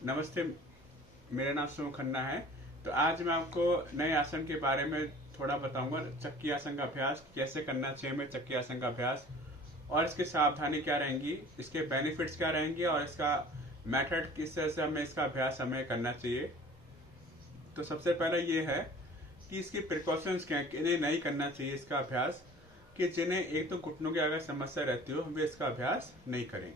नमस्ते, मेरा नाम सुम खन्ना है। तो आज मैं आपको नए आसन के बारे में थोड़ा बताऊंगा। चक्की आसन का अभ्यास कैसे करना चाहिए, मैं चक्की आसन का अभ्यास और इसकी सावधानी क्या रहेंगी, इसके बेनिफिट्स क्या रहेंगे और इसका मेथड किस तरह से हमें करना चाहिए। तो सबसे पहले ये है कि इसकी प्रिकॉशंस क्या है, इन्हें नहीं करना चाहिए इसका अभ्यास। कि जिन्हें एक तो घुटनों की अगर समस्या रहती हो वे इसका अभ्यास नहीं करें,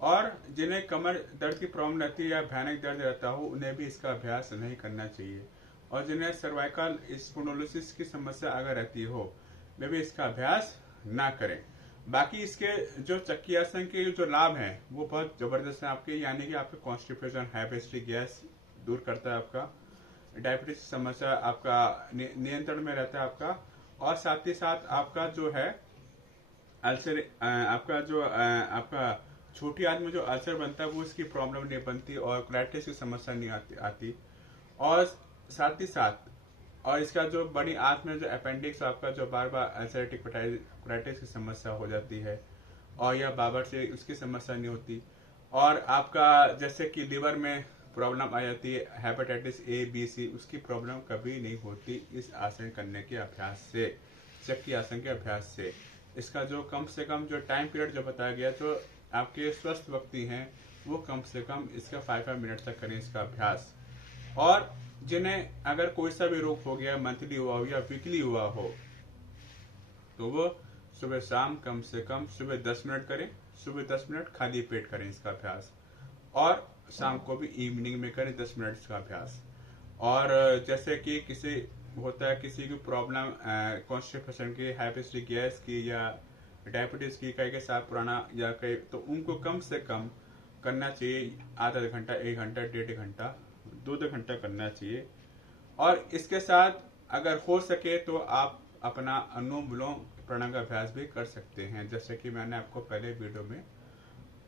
और जिन्हें कमर दर्द की प्रॉब्लम रहती है या भयानक दर्द रहता हो उन्हें भी इसका अभ्यास नहीं करना चाहिए, और जिन्हें सर्वाइकल स्पोंडिलोसिस की समस्या अगर रहती हो वे भी इसका अभ्यास ना करें। बाकी इसके जो चक्की आसन के जो लाभ हैं वो बहुत जबरदस्त है आपके, यानी कि आपके कॉन्स्टिपेशन, हाइपेस्ट्री गैस दूर करता है आपका, डायबिटीज समस्या आपका नियंत्रण में रहता है आपका, और साथ ही साथ आपका जो है अल्सर, आपका छोटी आंत में जो अल्सर बनता है वो इसकी प्रॉब्लम नहीं बनती, और कोलाइटिस की समस्या नहीं आती। और साथ ही साथ और इसका जो बड़ी आंत में जो अपेंडिक्स आपका जो बार बार अल्सरेटिक कोलाइटिस की समस्या हो जाती है, और यह बाबर से उसकी समस्या नहीं होती। और आपका जैसे कि लीवर में प्रॉब्लम आ जाती है, हेपेटाइटिस ए बी सी, उसकी प्रॉब्लम कभी नहीं होती इस आसन करने के अभ्यास से, चक्की आसन के अभ्यास से। इसका जो कम से कम जो टाइम पीरियड जो बताया गया, जो आपके स्वस्थ व्यक्ति हैं वो कम से कम इसका 5 मिनट तक करें इसका अभ्यास। और जिन्हें अगर कोई सा भी रोग हो गया, मंथली हुआ हो या वीकली हुआ हो, तो वो सुबह शाम कम से कम सुबह 10 मिनट करें, सुबह 10 मिनट खाली पेट करें इसका अभ्यास, और शाम को भी इवनिंग में करें 10 मिनट इसका अभ्यास। और जैसे कि किसी होता है किसी की प्रॉब्लम कॉन्स्टिपेशन की, हाइपेस्ट्री गैस की या डायबिटीज की, कई के साथ पुराना या कई, तो उनको कम से कम करना चाहिए आधा घंटा, 1 घंटा, 1.5 घंटा, 2 घंटा करना चाहिए। और इसके साथ अगर हो सके तो आप अपना अनुलोम विलोम प्राणायाम का अभ्यास भी कर सकते हैं, जैसे कि मैंने आपको पहले वीडियो में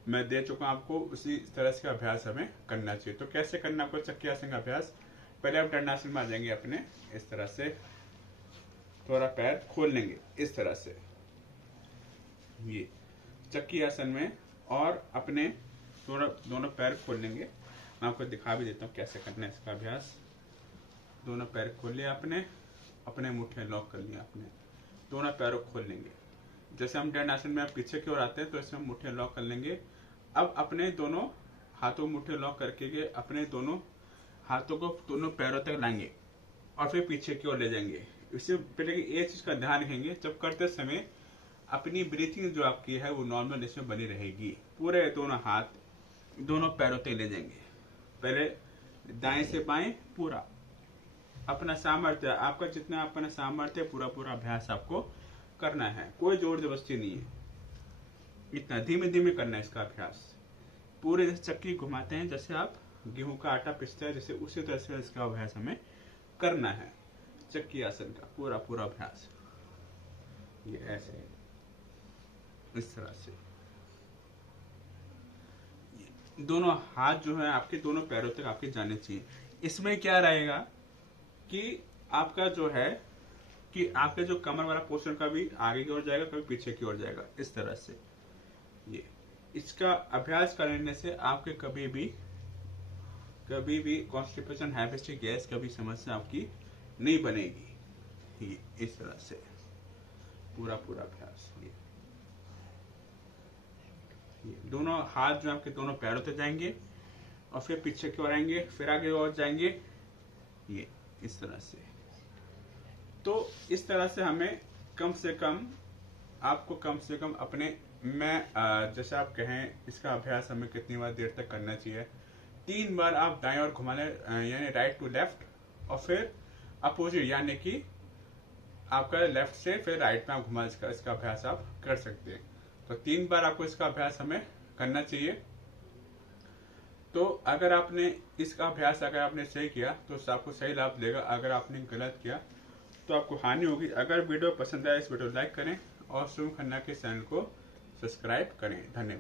मैं दे चुका हूं आपको, उसी तरह से अभ्यास हमें करना चाहिए। तो कैसे करना आपको चक्की आसन का अभ्यास, पहले आप दंडासन में आ जाएंगे अपने, इस तरह से थोड़ा पैर खोल लेंगे इस तरह से, ये चक्की आसन में, और अपने थोड़ा दोनों पैर खोल लेंगे। मैं आपको दिखा भी देता हूँ कैसे करना है इसका अभ्यास। दोनों पैर खोल लिया आपने, अपने मुट्ठे लॉक कर लिया आपने, दोनों पैरों खोल लेंगे। जैसे हम दंडासन में पीछे की ओर आते हैं तो इसमें मुट्ठे लॉक कर लेंगे। अब अपने दोनों हाथों मुट्ठे लॉक करके के अपने दोनों हाथों को दोनों पैरों तक लाएंगे और फिर पीछे की ओर ले जाएंगे। इससे पहले एक चीज का ध्यान रखेंगे, जब करते समय अपनी ब्रीथिंग जो आपकी है वो नॉर्मल इसमें बनी रहेगी। पूरे दोनों हाथ दोनों पैरों तक ले जाएंगे, पहले दाएं से बाएं, पूरा अपना सामर्थ्य, आपका जितना अपना सामर्थ्य पूरा पूरा अभ्यास आपको करना है, कोई जोर जबरदस्ती नहीं है। इतना धीमे धीमे करना है इसका अभ्यास। पूरे जैसे चक्की घुमाते हैं, जैसे आप गेहूं का आटा पिसते हैं, जैसे उसी तरह से इसका अभ्यास हमें करना है, चक्की आसन का पूरा पूरा अभ्यास। ये ऐसे इस तरह से दोनों हाथ जो है आपके दोनों पैरों तक आपके जाने चाहिए। इसमें क्या रहेगा कि आपका जो है कि आपके जो कमर वाला पोर्शन कभी आगे की ओर जाएगा, कभी पीछे की ओर जाएगा, इस तरह से। ये इसका अभ्यास करने से आपके कभी भी कॉन्स्टिपेशन, हाइपेस्ट्री गैस कभी समस्या आपकी नहीं बनेगी। ये इस तरह से पूरा पूरा अभ्यास। ये दोनों हाथ जो आपके दोनों पैरों तक जाएंगे और फिर पीछे की ओर आएंगे, फिर आगे और जाएंगे, ये इस तरह से। तो इस तरह से हमें कम से कम आपको कम से कम अपने मैं जैसे आप कहें इसका अभ्यास हमें कितनी बार देर तक करना चाहिए, 3 बार आप दाएं और घुमा लें, यानी राइट टू लेफ्ट, और फिर अपोजिट यानी कि आपका लेफ्ट से फिर राइट में आप घुमा, इसका अभ्यास आप कर सकते हैं। तो 3 बार आपको इसका अभ्यास हमें करना चाहिए। तो अगर आपने इसका अभ्यास अगर आपने सही किया तो आपको सही लाभ देगा, अगर आपने गलत किया तो आपको हानि होगी। अगर वीडियो पसंद आए इस वीडियो को लाइक करें और सुम खन्ना के चैनल को सब्सक्राइब करें। धन्यवाद।